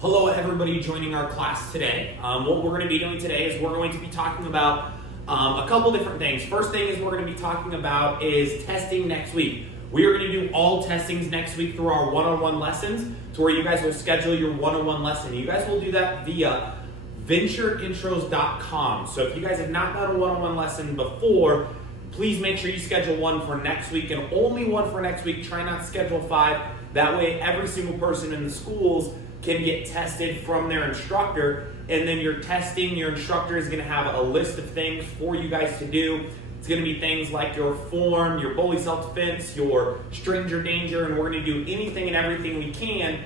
Hello everybody joining our class today. What we're going to be doing today is we're going to be talking about a couple different things. First thing is we're going to be talking about is testing next week. We are going to do all testings next week through our one-on-one lessons to where you guys will schedule your one-on-one lesson. You guys will do that via ventureintros.com. So if you guys have not done a one-on-one lesson before, please make sure you schedule one for next week and only one for next week. Try not to schedule 5. That way every single person in the schools can get tested from their instructor, and then your instructor is going to have a list of things for you guys to do. It's going to be things like your form, your bully self-defense, your stranger danger, and we're going to do anything and everything we can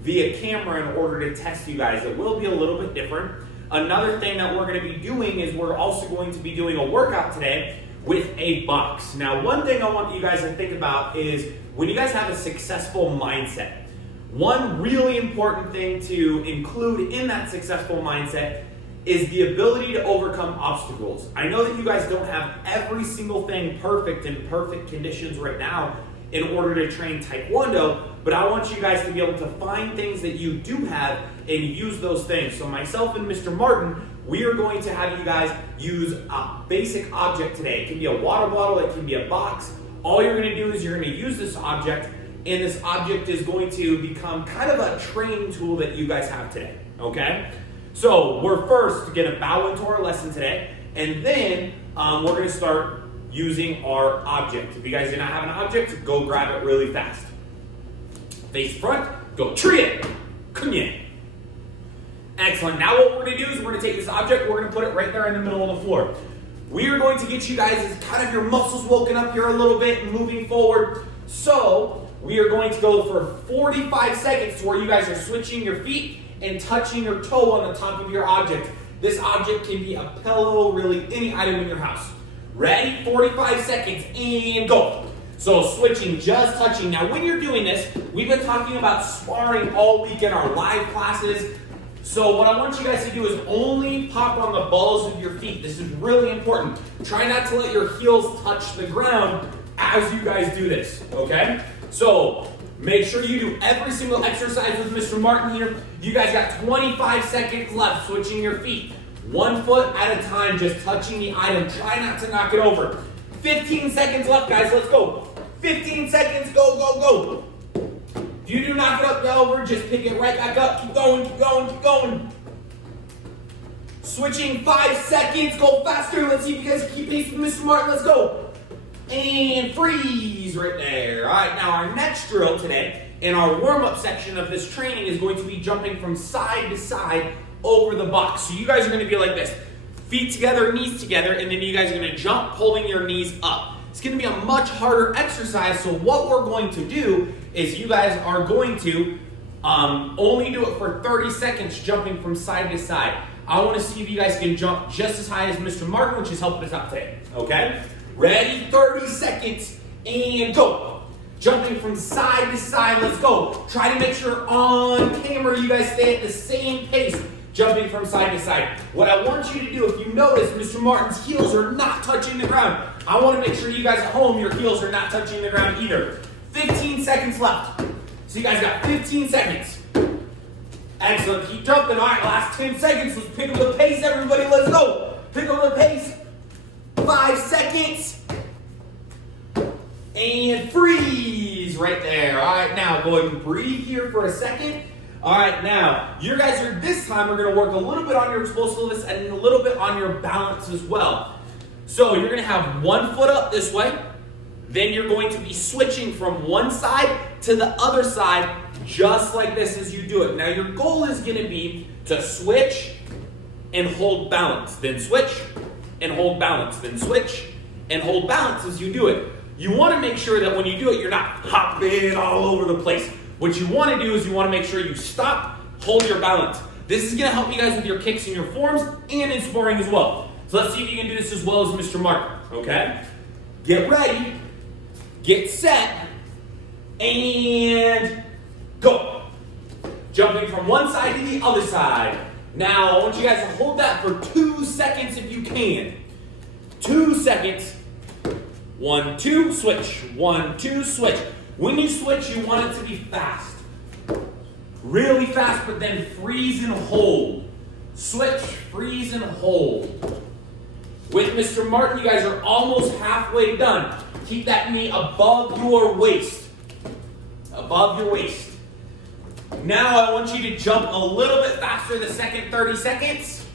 via camera in order to test you guys. It will be a little bit different. Another thing that we're going to be doing is we're also going to be doing a workout today with a box. Now, one thing I want you guys to think about is when you guys have a successful mindset, one really important thing to include in that successful mindset is the ability to overcome obstacles. I know that you guys don't have every single thing perfect in perfect conditions right now in order to train Taekwondo, but I want you guys to be able to find things that you do have and use those things. So myself and Mr. Martin, we are going to have you guys use a basic object today. It can be a water bottle, it can be a box. All you're going to do is you're going to use this object, and this object is going to become kind of a training tool that you guys have today, okay? So we're first going to bow into our lesson today, and then we're going to start using our object. If you guys do not have an object, go grab it really fast. Face front, go tree it, kunye. Excellent. Now what we're going to do is we're going to take this object, we're going to put it right there in the middle of the floor. We are going to get you guys as kind of your muscles woken up here a little bit and moving forward. So we are going to go for 45 seconds to where you guys are switching your feet and touching your toe on the top of your object. This object can be a pillow, really any item in your house. Ready? 45 seconds and go. So switching, just touching. Now when you're doing this, we've been talking about sparring all week in our live classes. So what I want you guys to do is only pop on the balls of your feet. This is really important. Try not to let your heels touch the ground as you guys do this, okay? So make sure you do every single exercise with Mr. Martin here. You guys got 25 seconds left switching your feet. 1 foot at a time, just touching the item. Try not to knock it over. 15 seconds left, guys. Let's go. 15 seconds. Go, go, go. If you do knock it up over, just pick it right back up. Keep going, keep going, keep going. Switching 5 seconds. Go faster. Let's see if you guys keep pace with Mr. Martin. Let's go. And freeze right there. All right, now our next drill today in our warm-up section of this training is going to be jumping from side to side over the box. So you guys are going to be like this. Feet together, knees together, and then you guys are going to jump, pulling your knees up. It's going to be a much harder exercise, so what we're going to do is you guys are going to only do it for 30 seconds, jumping from side to side. I want to see if you guys can jump just as high as Mr. Martin, which is helping us out today, okay? Ready? 30 seconds and go. Jumping from side to side, let's go. Try to make sure on camera you guys stay at the same pace, jumping from side to side. What I want you to do, if you notice, Mr. Martin's heels are not touching the ground. I want to make sure you guys at home, your heels are not touching the ground either. 15 seconds left. So you guys got 15 seconds. Excellent, keep jumping. All right, last 10 seconds. Let's pick up the pace, everybody. Let's go. Pick up the pace. 5 seconds. And freeze right there. All right, now go ahead and breathe here for a second. All right, now you guys are this time we're going to work a little bit on your explosiveness and a little bit on your balance as well. So you're going to have 1 foot up this way. Then you're going to be switching from one side to the other side just like this as you do it. Now your goal is going to be to switch and hold balance, then switch and hold balance, then switch and hold balance as you do it. You want to make sure that when you do it, you're not hopping all over the place. What you want to do is you want to make sure you stop, hold your balance. This is going to help you guys with your kicks and your forms and in sparring as well. So let's see if you can do this as well as Mr. Martin, okay? Get ready, get set, and go. Jumping from one side to the other side. Now, I want you guys to hold that for 2 seconds if you can. 2 seconds. 1, 2, switch. 1, 2, switch. When you switch, you want it to be fast. really fast, but then freeze and hold. Switch, freeze and hold. With Mr. Martin, you guys are almost halfway done. Keep that knee above your waist. Above your waist. Now I want you to jump a little bit faster the second 30 seconds.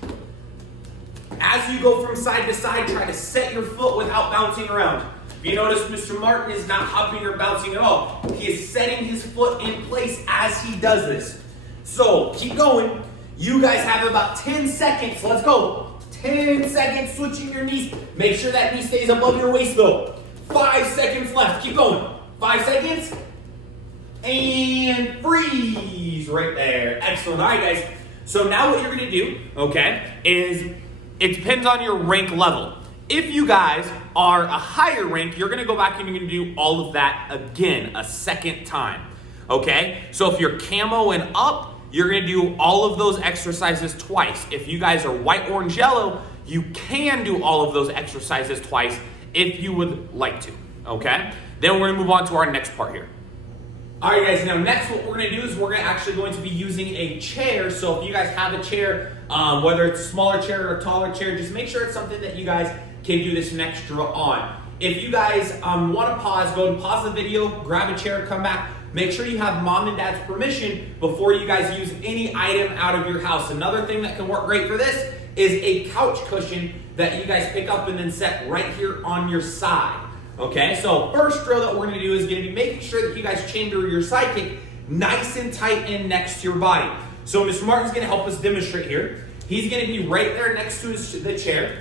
As you go from side to side, try to set your foot without bouncing around. If you notice, Mr. Martin is not hopping or bouncing at all. He is setting his foot in place as he does this. So keep going. You guys have about 10 seconds. Let's go. 10 seconds switching your knees. Make sure that knee stays above your waist though. 5 seconds left. Keep going. 5 seconds. And freeze right there. Excellent. All right, guys. So now what you're going to do, okay, is it depends on your rank level. If you guys are a higher rank, you're going to go back and you're going to do all of that again a second time. Okay? So if you're camo and up, you're going to do all of those exercises twice. If you guys are white, orange, yellow, you can do all of those exercises twice if you would like to. Okay? Then we're going to move on to our next part here. All right, guys. Now, next, what we're going to do is we're actually going to be using a chair. So if you guys have a chair, whether it's a smaller chair or a taller chair, just make sure it's something that you guys can do this next drill on. If you guys want to pause, go and pause the video, grab a chair, come back. Make sure you have mom and dad's permission before you guys use any item out of your house. Another thing that can work great for this is a couch cushion that you guys pick up and then set right here on your side. Okay, so first drill that we're going to do is going to be making sure that you guys chamber your side kick nice and tight in next to your body. So Mr. Martin's going to help us demonstrate here. He's going to be right there next to the chair.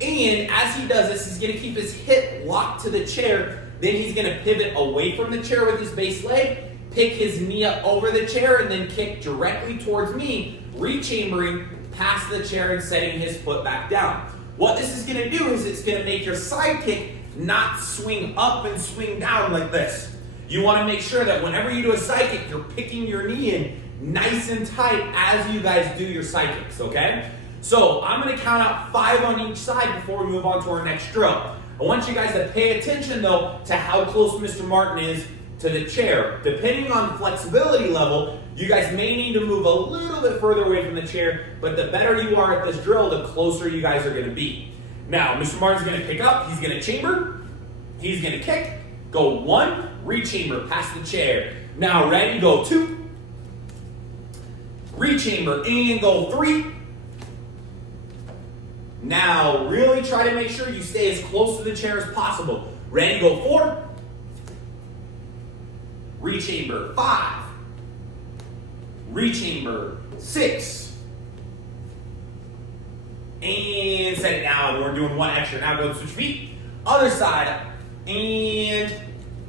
And as he does this, he's going to keep his hip locked to the chair. Then he's going to pivot away from the chair with his base leg, pick his knee up over the chair, and then kick directly towards me, rechambering past the chair and setting his foot back down. What this is going to do is it's going to make your side kick not swing up and swing down like this. You want to make sure that whenever you do a side kick, you're picking your knee in nice and tight as you guys do your side kicks, okay? So I'm going to count out 5 on each side before we move on to our next drill. I want you guys to pay attention, though, to how close Mr. Martin is to the chair. Depending on flexibility level, you guys may need to move a little bit further away from the chair, but the better you are at this drill, the closer you guys are going to be. Now, Mr. Martin's going to pick up, he's going to chamber, he's going to kick, go 1, rechamber past the chair. Now, ready, go 2, rechamber, and go 3. Now, really try to make sure you stay as close to the chair as possible. Ready, go 4. Rechamber, 5. Rechamber, 6. And set it down. We're doing 1 extra. Now go switch feet. Other side. And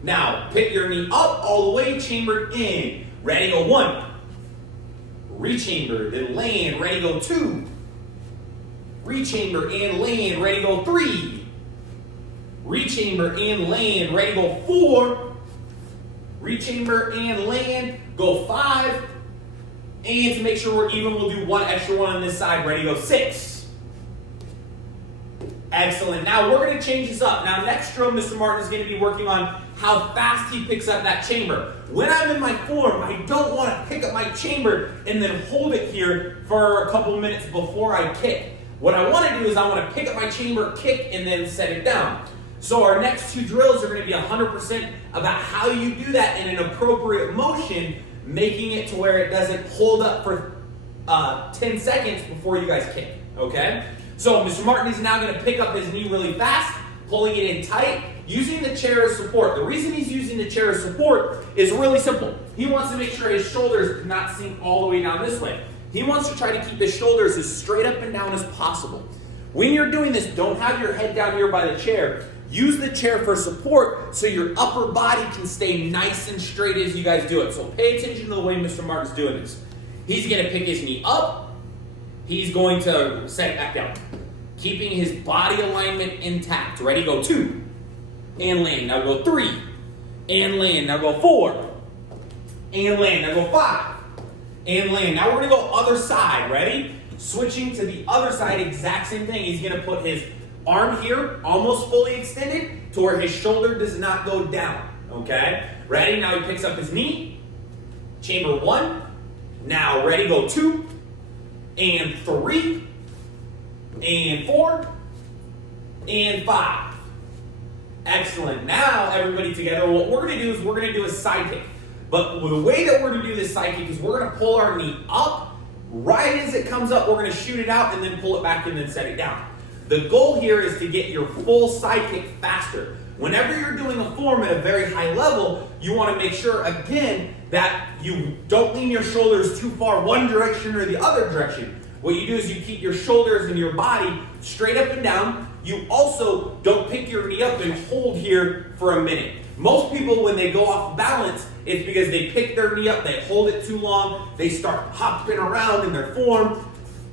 now pick your knee up all the way, chambered in. Ready, go 1. Rechamber, then land. Ready, go 2. Rechamber and land, ready, go 3. Rechamber and land, ready, go 4. Rechamber and land, go 5. And to make sure we're even, we'll do 1 extra one on this side, ready, go 6. Excellent. Now we're going to change this up. Now next drill, Mr. Martin is going to be working on how fast he picks up that chamber. When I'm in my form, I don't want to pick up my chamber and then hold it here for a couple minutes before I kick. What I want to do is I want to pick up my chamber, kick, and then set it down. So our next 2 drills are going to be 100% about how you do that in an appropriate motion, making it to where it doesn't hold up for 10 seconds before you guys kick, okay? So Mr. Martin is now going to pick up his knee really fast, pulling it in tight, using the chair as support. The reason he's using the chair as support is really simple. He wants to make sure his shoulders do not sink all the way down this way. He wants to try to keep his shoulders as straight up and down as possible. When you're doing this, don't have your head down here by the chair. Use the chair for support so your upper body can stay nice and straight as you guys do it. So pay attention to the way Mr. Martin's doing this. He's going to pick his knee up. He's going to set it back down, keeping his body alignment intact. Ready, go 2. And land. Now go 3. And land. Now go 4. And land. Now go 5. And land. Now we're going to go other side. Ready? Switching to the other side, exact same thing. He's going to put his arm here, almost fully extended, to where his shoulder does not go down. Okay? Ready? Now he picks up his knee. Chamber 1. Now, ready, go 2, and 3, and 4, and 5. Excellent. Now, everybody together, what we're going to do is we're going to do a side kick. But the way that we're going to do this side kick is we're going to pull our knee up. Right as it comes up, we're going to shoot it out and then pull it back and then set it down. The goal here is to get your full side kick faster. Whenever you're doing a form at a very high level, you want to make sure, again, that you don't lean your shoulders too far one direction or the other direction. What you do is you keep your shoulders and your body straight up and down. You also don't pick your knee up and hold here for a minute. Most people, when they go off balance, it's because they pick their knee up, they hold it too long, they start hopping around in their form.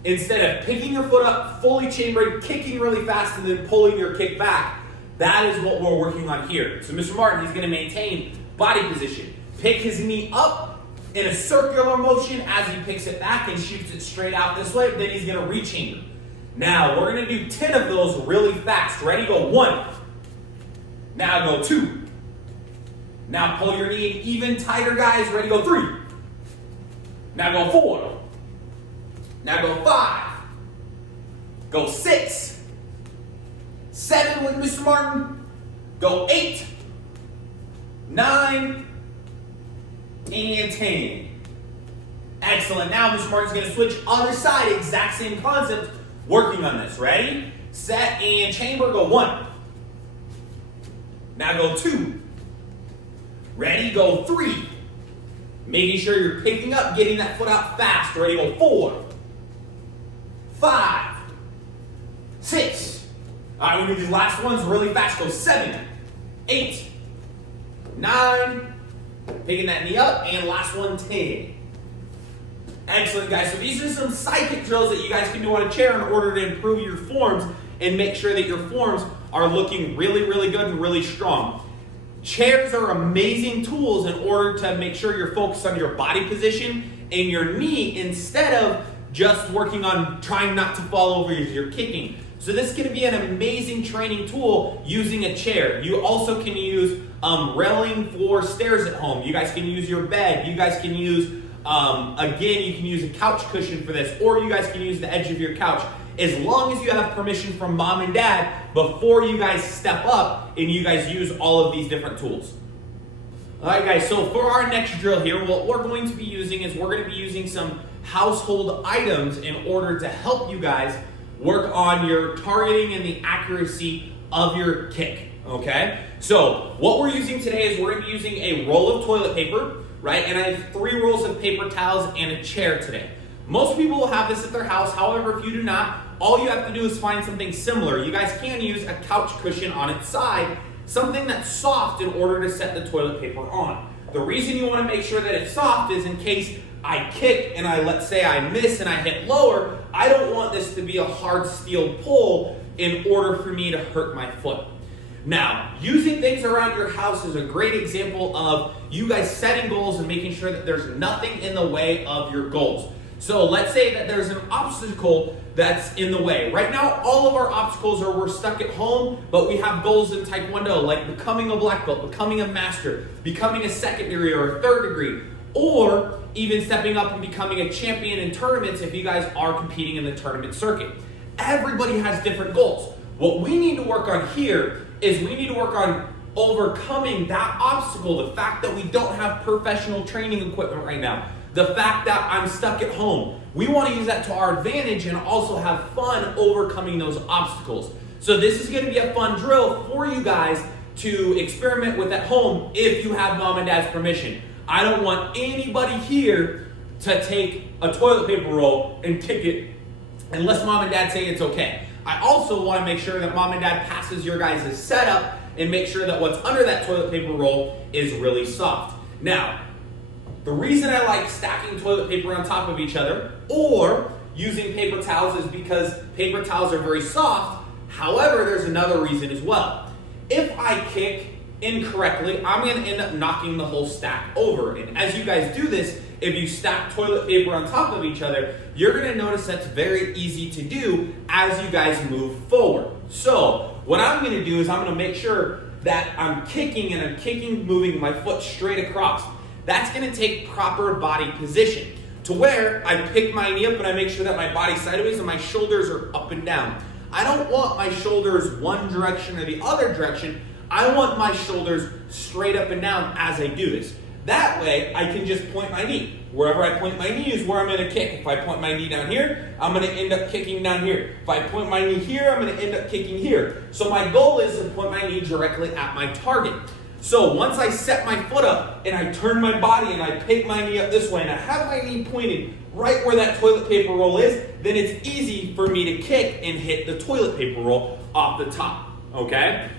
Instead of picking your foot up, fully chambered, kicking really fast, and then pulling your kick back, that is what we're working on here. So Mr. Martin, he's going to maintain body position. Pick his knee up in a circular motion as he picks it back and shoots it straight out this way. Then he's going to rechamber. Now, we're going to do 10 of those really fast. Ready? Go 1. Now go 2. Now pull your knee in even tighter, guys. Ready? Go 3. Now go 4. Now go 5. Go 6. 7 with Mr. Martin. Go 8. 9. And 10. Excellent. Now Mr. Martin's going to switch other side. Exact same concept. Working on this. Ready? Set and chamber. Go 1. Now go 2. Ready? Go 3. Making sure you're picking up, getting that foot out fast. Ready? Go 4. 5. 6. All right, we're going to do these last ones really fast. Go 7. 8. 9. Picking that knee up. And last one, 10. Excellent, guys. So these are some side kick drills that you guys can do on a chair in order to improve your forms and make sure that your forms are looking really, really good and really strong. Chairs are amazing tools in order to make sure you're focused on your body position and your knee instead of just working on trying not to fall over as you're kicking. So this is going to be an amazing training tool using a chair. You also can use railing for stairs at home. You guys can use your bed. You guys can use, again, you can use a couch cushion for this, or you guys can use the edge of your couch. As long as you have permission from mom and dad before you guys step up and you guys use all of these different tools. All right, guys, so for our next drill here, what we're going to be using is we're going to be using some household items in order to help you guys work on your targeting and the accuracy of your kick, okay? So what we're using today is we're going to be using a roll of toilet paper, right? And I have 3 rolls of paper towels and a chair today. Most people will have this at their house. However, if you do not, all you have to do is find something similar. You guys can use a couch cushion on its side, something that's soft in order to set the toilet paper on. The reason you want to make sure that it's soft is in case I kick and let's say I miss and I hit lower, I don't want this to be a hard steel pull in order for me to hurt my foot. Now, using things around your house is a great example of you guys setting goals and making sure that there's nothing in the way of your goals. So let's say that there's an obstacle that's in the way. Right now, all of our obstacles are we're stuck at home, but we have goals in Taekwondo, like becoming a black belt, becoming a master, becoming a secondary or a third degree, or even stepping up and becoming a champion in tournaments if you guys are competing in the tournament circuit. Everybody has different goals. What we need to work on here is we need to work on overcoming that obstacle, the fact that we don't have professional training equipment right now, the fact that I'm stuck at home. We want to use that to our advantage and also have fun overcoming those obstacles. So this is going to be a fun drill for you guys to experiment with at home if you have mom and dad's permission. I don't want anybody here to take a toilet paper roll and kick it unless mom and dad say it's okay. I also want to make sure that mom and dad passes your guys' setup and make sure that what's under that toilet paper roll is really soft. Now, the reason I like stacking toilet paper on top of each other or using paper towels is because paper towels are very soft. However, there's another reason as well. If I kick incorrectly, I'm going to end up knocking the whole stack over. And as you guys do this, if you stack toilet paper on top of each other, you're going to notice that's very easy to do as you guys move forward. So what I'm going to do is I'm going to make sure that I'm kicking, moving my foot straight across. That's going to take proper body position. to where I pick my knee up and I make sure that my body's sideways and my shoulders are up and down. I don't want my shoulders one direction or the other direction. I want my shoulders straight up and down as I do this. That way, I can just point my knee. Wherever I point my knee is where I'm going to kick. If I point my knee down here, I'm going to end up kicking down here. If I point my knee here, I'm going to end up kicking here. So my goal is to point my knee directly at my target. So once I set my foot up and I turn my body and I pick my knee up this way and I have my knee pointed right where that toilet paper roll is, then it's easy for me to kick and hit the toilet paper roll off the top, okay?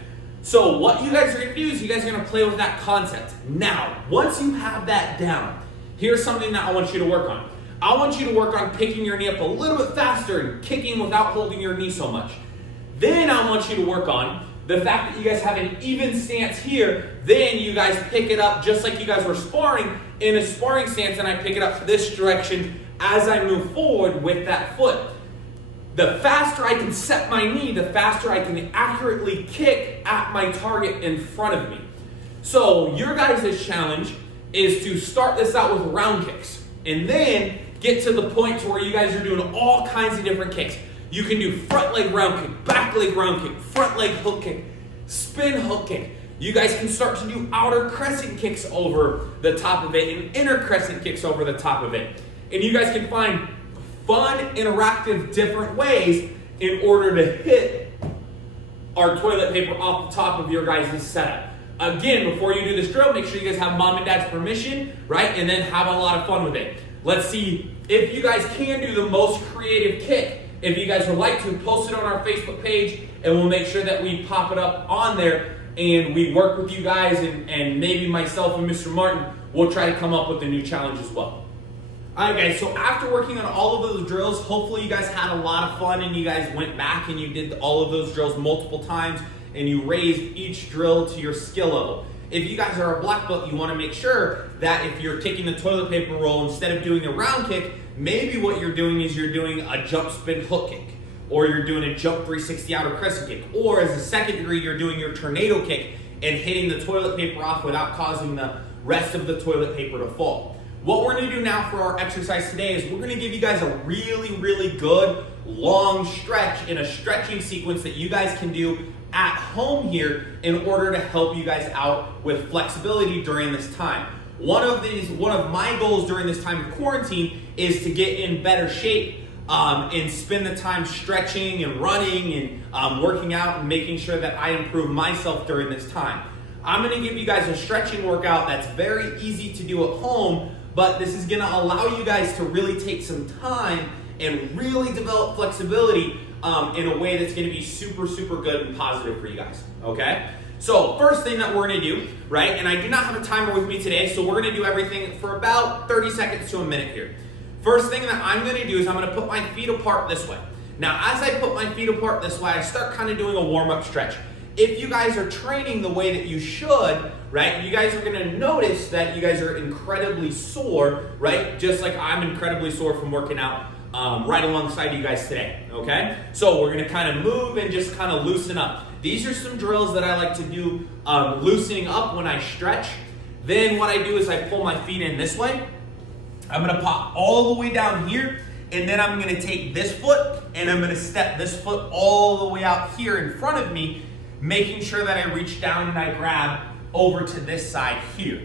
So what you guys are going to do is you guys are going to play with that concept. Now, once you have that down, here's something that I want you to work on. I want you to work on picking your knee up a little bit faster and kicking without holding your knee so much. Then I want you to work on the fact that you guys have an even stance here. Then you guys pick it up just like you guys were sparring in a sparring stance, and I pick it up this direction as I move forward with that foot. The faster I can set my knee, the faster I can accurately kick at my target in front of me. So your guys' challenge is to start this out with round kicks and then get to the point to where you guys are doing all kinds of different kicks. You can do front leg round kick, back leg round kick, front leg hook kick, spin hook kick. You guys can start to do outer crescent kicks over the top of it and inner crescent kicks over the top of it. And you guys can find fun, interactive, different ways in order to hit our toilet paper off the top of your guys' setup. Again, before you do this drill, make sure you guys have mom and dad's permission, right? And then have a lot of fun with it. Let's see if you guys can do the most creative kick. If you guys would like to, post it on our Facebook page and we'll make sure that we pop it up on there and we work with you guys and maybe myself and Mr. Martin will try to come up with a new challenge as well. Alright guys, so after working on all of those drills, hopefully you guys had a lot of fun and you guys went back and you did all of those drills multiple times and you raised each drill to your skill level. If you guys are a black belt, you want to make sure that if you're kicking the toilet paper roll, instead of doing a round kick, maybe what you're doing is you're doing a jump spin hook kick, or you're doing a jump 360 outer crescent kick, or as a second degree, you're doing your tornado kick and hitting the toilet paper off without causing the rest of the toilet paper to fall. What we're going to do now for our exercise today is we're going to give you guys a really, really good long stretch in a stretching sequence that you guys can do at home here in order to help you guys out with flexibility during this time. One of my goals during this time of quarantine is to get in better shape and spend the time stretching and running and working out and making sure that I improve myself during this time. I'm going to give you guys a stretching workout that's very easy to do at home, but this is going to allow you guys to really take some time and really develop flexibility in a way that's going to be super, super good and positive for you guys, okay? So first thing that we're going to do, right, and I do not have a timer with me today, so we're going to do everything for about 30 seconds to a minute here. First thing that I'm going to do is I'm going to put my feet apart this way. Now, as I put my feet apart this way, I start kind of doing a warm-up stretch. If you guys are training the way that you should, right, you guys are going to notice that you guys are incredibly sore, right, just like I'm incredibly sore from working out right alongside you guys today, okay? So we're going to kind of move and just kind of loosen up. These are some drills that I like to do loosening up when I stretch. Then what I do is I pull my feet in this way. I'm going to pop all the way down here, and then I'm going to take this foot and I'm going to step this foot all the way out here in front of me, making sure that I reach down and I grab over to this side here.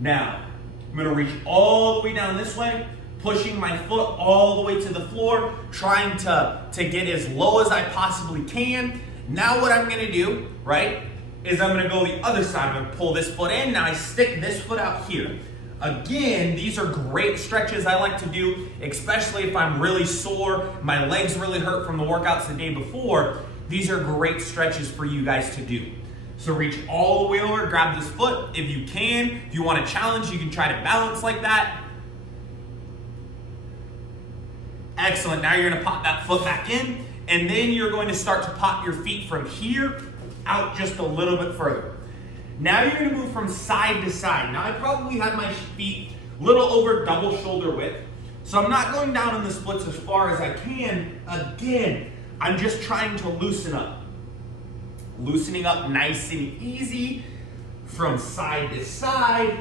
Now, I'm going to reach all the way down this way, pushing my foot all the way to the floor, trying to get as low as I possibly can. Now what I'm going to do, right, is I'm going to go the other side. I'm going to pull this foot in. Now I stick this foot out here. Again, these are great stretches I like to do, especially if I'm really sore, my legs really hurt from the workouts the day before. These are great stretches for you guys to do. So reach all the way over, grab this foot if you can. If you want to challenge, you can try to balance like that. Excellent. Now you're going to pop that foot back in, and then you're going to start to pop your feet from here out just a little bit further. Now you're going to move from side to side. Now I probably have my feet a little over double shoulder width, so I'm not going down in the splits as far as I can. Again, I'm just trying to loosen up. Loosening up nice and easy from side to side.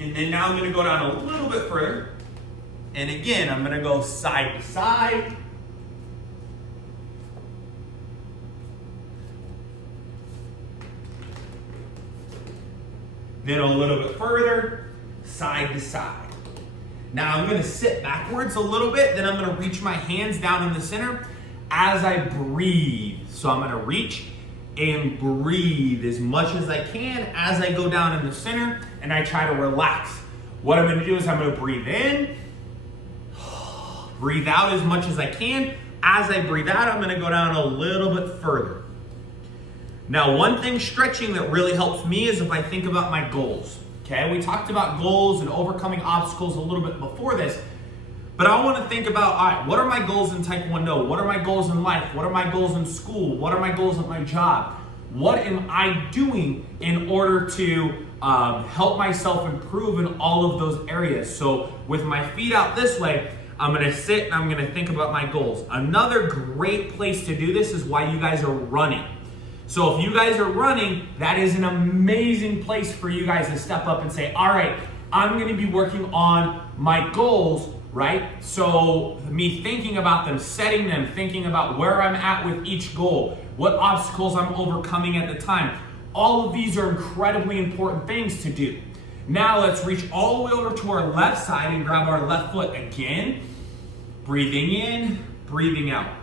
And then now I'm gonna go down a little bit further. And again, I'm gonna go side to side. Then a little bit further, side to side. Now I'm gonna sit backwards a little bit, then I'm gonna reach my hands down in the center as I breathe. So I'm gonna reach and breathe as much as I can as I go down in the center and I try to relax. What I'm gonna do is I'm gonna breathe in, breathe out as much as I can. As I breathe out, I'm gonna go down a little bit further. Now, one thing stretching that really helps me is if I think about my goals. Okay, we talked about goals and overcoming obstacles a little bit before this, but I want to think about, all right, what are my goals in Taekwondo? What are my goals in life? What are my goals in school? What are my goals at my job? What am I doing in order to help myself improve in all of those areas? So with my feet out this way, I'm gonna sit and I'm gonna think about my goals. Another great place to do this is while you guys are running. So if you guys are running, that is an amazing place for you guys to step up and say, all right, I'm gonna be working on my goals, right? So me thinking about them, setting them, thinking about where I'm at with each goal, what obstacles I'm overcoming at the time. All of these are incredibly important things to do. Now let's reach all the way over to our left side and grab our left foot again. Breathing in, breathing out.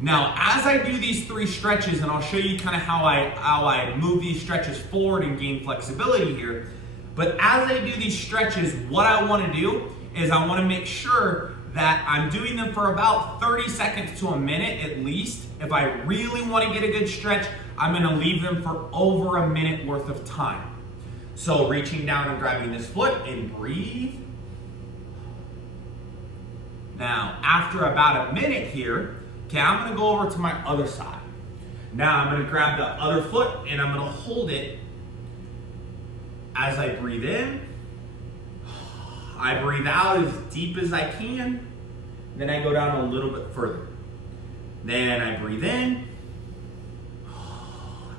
Now, as I do these three stretches, and I'll show you kind of how I move these stretches forward and gain flexibility here, but as I do these stretches, what I want to do is I want to make sure that I'm doing them for about 30 seconds to a minute at least. If I really want to get a good stretch, I'm going to leave them for over a minute worth of time. So reaching down and grabbing this foot and breathe. Now, after about a minute here, okay, I'm gonna go over to my other side. Now I'm gonna grab the other foot and I'm gonna hold it as I breathe in. I breathe out as deep as I can. Then I go down a little bit further. Then I breathe in,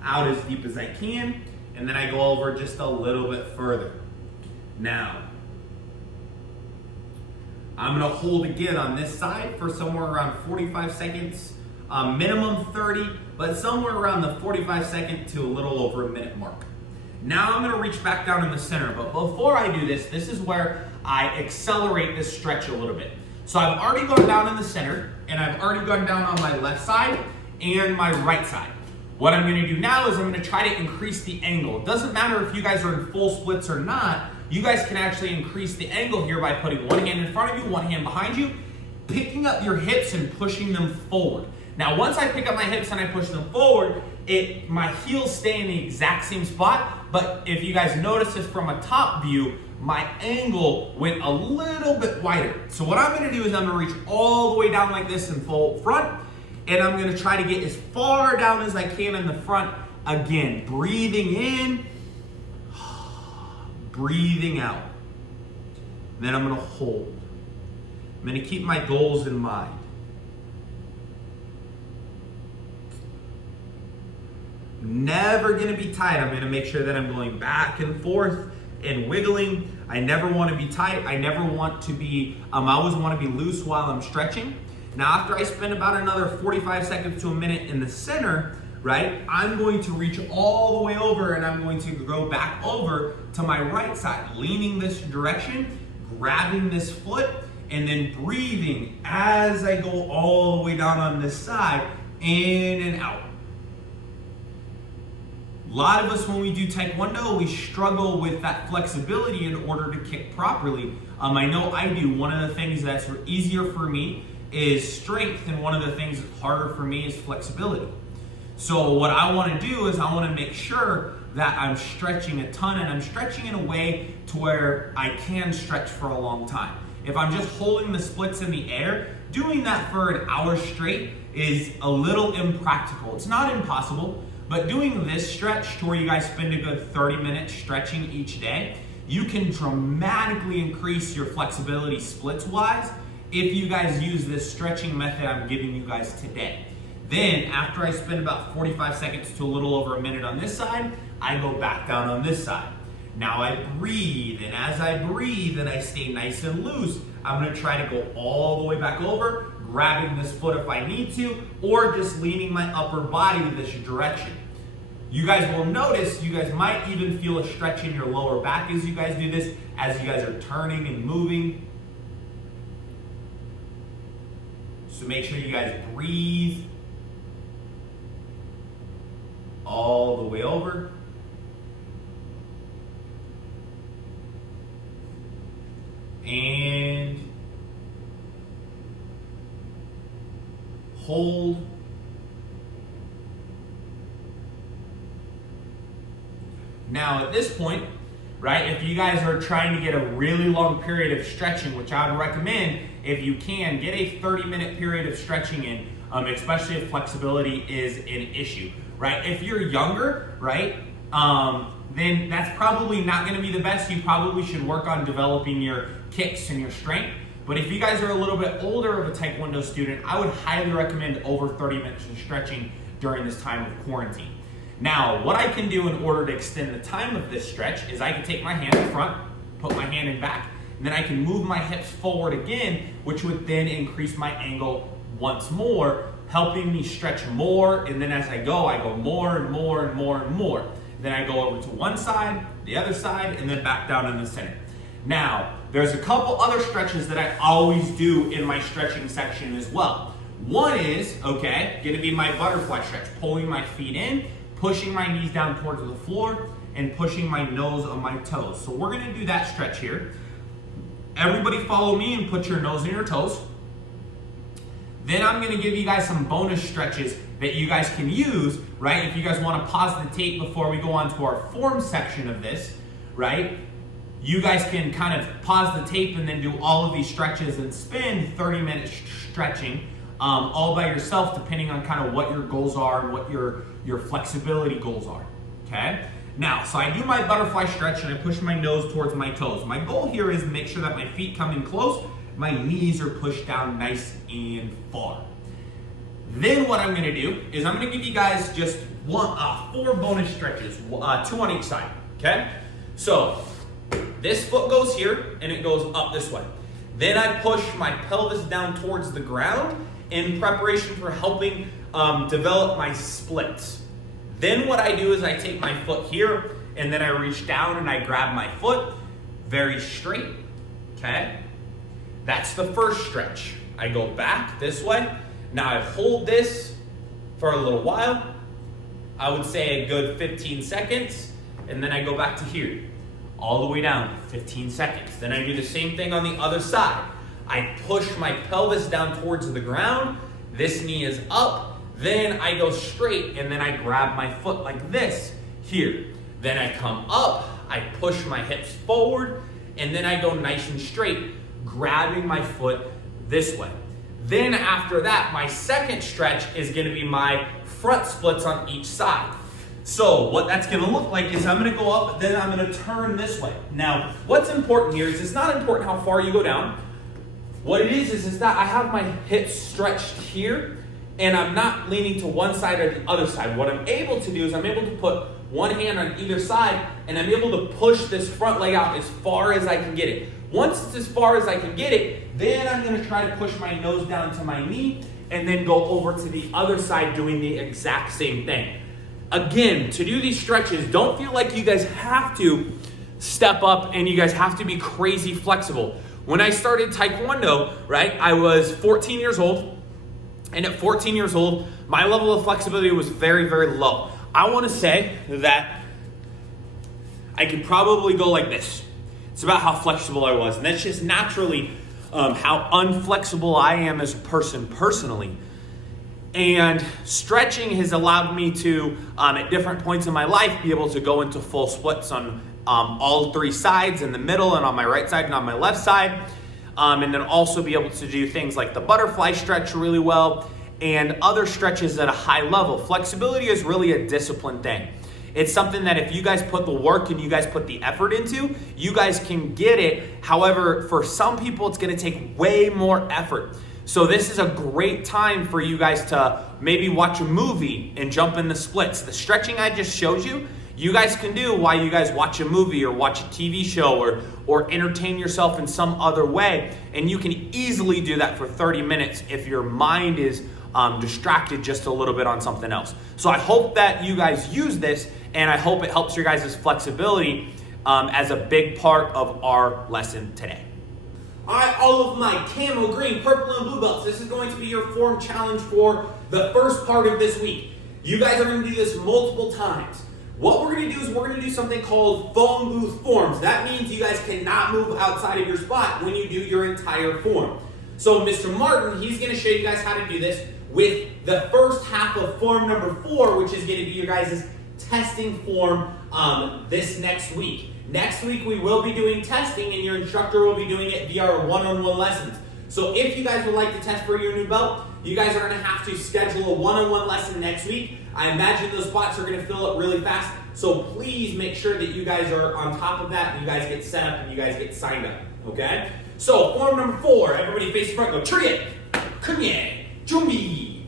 out as deep as I can, and then I go over just a little bit further. Now, I'm gonna hold again on this side for somewhere around 45 seconds, minimum 30, but somewhere around the 45 second to a little over a minute mark. Now I'm gonna reach back down in the center, but before I do this, this is where I accelerate this stretch a little bit. So I've already gone down in the center, and I've already gone down on my left side and my right side. What I'm gonna do now is I'm gonna try to increase the angle. It doesn't matter if you guys are in full splits or not, you guys can actually increase the angle here by putting one hand in front of you, one hand behind you, picking up your hips and pushing them forward. Now, once I pick up my hips and I push them forward, my heels stay in the exact same spot, but if you guys notice this from a top view, my angle went a little bit wider. So what I'm gonna do is I'm gonna reach all the way down like this in full front, and I'm gonna try to get as far down as I can in the front. Again, breathing in, breathing out. Then I'm gonna hold. I'm gonna keep my goals in mind. Never gonna be tight. I'm gonna make sure that I'm going back and forth and wiggling. I never wanna be tight. I never want to be, I always wanna be loose while I'm stretching. Now, after I spend about another 45 seconds to a minute in the center, right, I'm going to reach all the way over and I'm going to go back over to my right side, leaning this direction, grabbing this foot, and then breathing as I go all the way down on this side, in and out. A lot of us, when we do Taekwondo, we struggle with that flexibility in order to kick properly. I know I do. One of the things that's easier for me is strength, and one of the things that's harder for me is flexibility. So what I want to do is I want to make sure that I'm stretching a ton, and I'm stretching in a way to where I can stretch for a long time. If I'm just holding the splits in the air, doing that for an hour straight is a little impractical. It's not impossible, but doing this stretch to where you guys spend a good 30 minutes stretching each day, you can dramatically increase your flexibility splits wise if you guys use this stretching method I'm giving you guys today. Then after I spend about 45 seconds to a little over a minute on this side, I go back down on this side. Now I breathe, and as I breathe and I stay nice and loose, I'm gonna try to go all the way back over, grabbing this foot if I need to, or just leaning my upper body in this direction. You guys will notice, you guys might even feel a stretch in your lower back as you guys do this, as you guys are turning and moving. So make sure you guys breathe all the way over. And hold. Now at this point, right, if you guys are trying to get a really long period of stretching, which I would recommend, if you can, get a 30-minute period of stretching in, especially if flexibility is an issue, right? If you're younger, right, then that's probably not going to be the best. You probably should work on developing your kicks and your strength. But if you guys are a little bit older of a Taekwondo student, I would highly recommend over 30 minutes of stretching during this time of quarantine. Now, what I can do in order to extend the time of this stretch is I can take my hand in front, put my hand in back, and then I can move my hips forward again, which would then increase my angle once more, helping me stretch more. And then as I go more and more and more and more. Then I go over to one side, the other side, and then back down in the center. Now, there's a couple other stretches that I always do in my stretching section as well. One is, okay, gonna be my butterfly stretch, pulling my feet in, pushing my knees down towards the floor, and pushing my nose on my toes. So we're gonna do that stretch here. Everybody follow me and put your nose on your toes. Then I'm gonna give you guys some bonus stretches that you guys can use, right? If you guys wanna pause the tape before we go on to our form section of this, right? You guys can kind of pause the tape and then do all of these stretches and spend 30 minutes stretching all by yourself, depending on kind of what your goals are and what your flexibility goals are, okay? Now, so I do my butterfly stretch and I push my nose towards my toes. My goal here is to make sure that my feet come in close, my knees are pushed down nice and far. Then what I'm gonna do is I'm gonna give you guys just 4 bonus stretches, 2 on each side, okay? So, this foot goes here and it goes up this way. Then I push my pelvis down towards the ground in preparation for helping develop my splits. Then what I do is I take my foot here and then I reach down and I grab my foot very straight, okay? That's the first stretch. I go back this way. Now I hold this for a little while. I would say a good 15 seconds. And then I go back to here, all the way down, 15 seconds. Then I do the same thing on the other side. I push my pelvis down towards the ground. This knee is up. Then I go straight and then I grab my foot like this here. Then I come up, I push my hips forward, and then I go nice and straight, grabbing my foot this way. Then after that, my second stretch is gonna be my front splits on each side. So what that's gonna look like is I'm gonna go up, then I'm gonna turn this way. Now, what's important here is it's not important how far you go down. What it is that I have my hips stretched here, and I'm not leaning to one side or the other side. What I'm able to do is I'm able to put one hand on either side, and I'm able to push this front leg out as far as I can get it. Once it's as far as I can get it, then I'm gonna try to push my nose down to my knee, and then go over to the other side doing the exact same thing. Again, to do these stretches, don't feel like you guys have to step up and you guys have to be crazy flexible. When I started Taekwondo, right, I was 14 years old. And at 14 years old, my level of flexibility was very, very low. I want to say that I could probably go like this. It's about how flexible I was. And that's just naturally how unflexible I am as a person personally. And stretching has allowed me to, at different points in my life, be able to go into full splits on all 3 sides, in the middle and on my right side and on my left side. And then also be able to do things like the butterfly stretch really well and other stretches at a high level. Flexibility is really a discipline thing. It's something that if you guys put the work and you guys put the effort into, you guys can get it. However, for some people, it's gonna take way more effort. So this is a great time for you guys to maybe watch a movie and jump in the splits. The stretching I just showed you, you guys can do while you guys watch a movie or watch a TV show or entertain yourself in some other way. And you can easily do that for 30 minutes if your mind is distracted just a little bit on something else. So I hope that you guys use this, and I hope it helps your guys' flexibility as a big part of our lesson today. All right, all of my camo, green, purple, and blue belts, this is going to be your form challenge for the first part of this week. You guys are going to do this multiple times. What we're going to do is we're going to do something called phone booth forms. That means you guys cannot move outside of your spot when you do your entire form. So Mr. Martin, he's going to show you guys how to do this with the first half of form number 4, which is going to be your guys' testing form this next week. Next week, we will be doing testing, and your instructor will be doing it via our one-on-one lessons. So if you guys would like to test for your new belt, you guys are going to have to schedule a one-on-one lesson next week. I imagine those spots are going to fill up really fast, so please make sure that you guys are on top of that, and you guys get set up, and you guys get signed up, okay? So form number 4, everybody face the front, go Churiet, Kunye, Jumbi.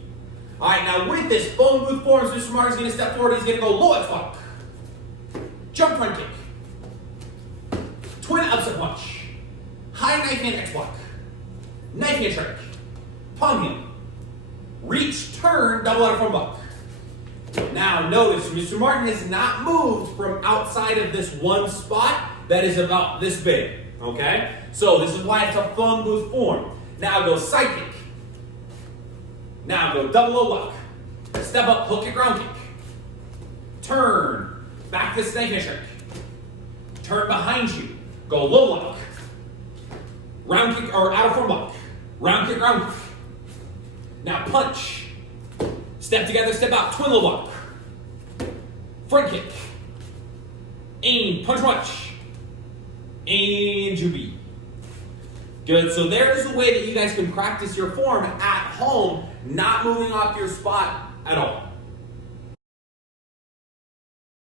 All right, now with this phone booth forms, Mr. Martin's going to step forward, he's going to go low walk, jump front kick, twin upset punch, high knife hand X block, knife hand trick, palm heel, reach, turn, double out of front block. Now notice, Mr. Martin has not moved from outside of this one spot that is about this big, okay? So this is why it's a phone booth form. Now go side kick. Now go double low lock. Step up, hook kick, ground kick. Turn, back fist knife hand trick. Turn behind you. Go low lock, round kick, or out of front block, round kick, round kick. Now punch, step together, step out, twin low block, front kick, aim, punch, punch, and jubi. Good, so there's a way that you guys can practice your form at home, not moving off your spot at all.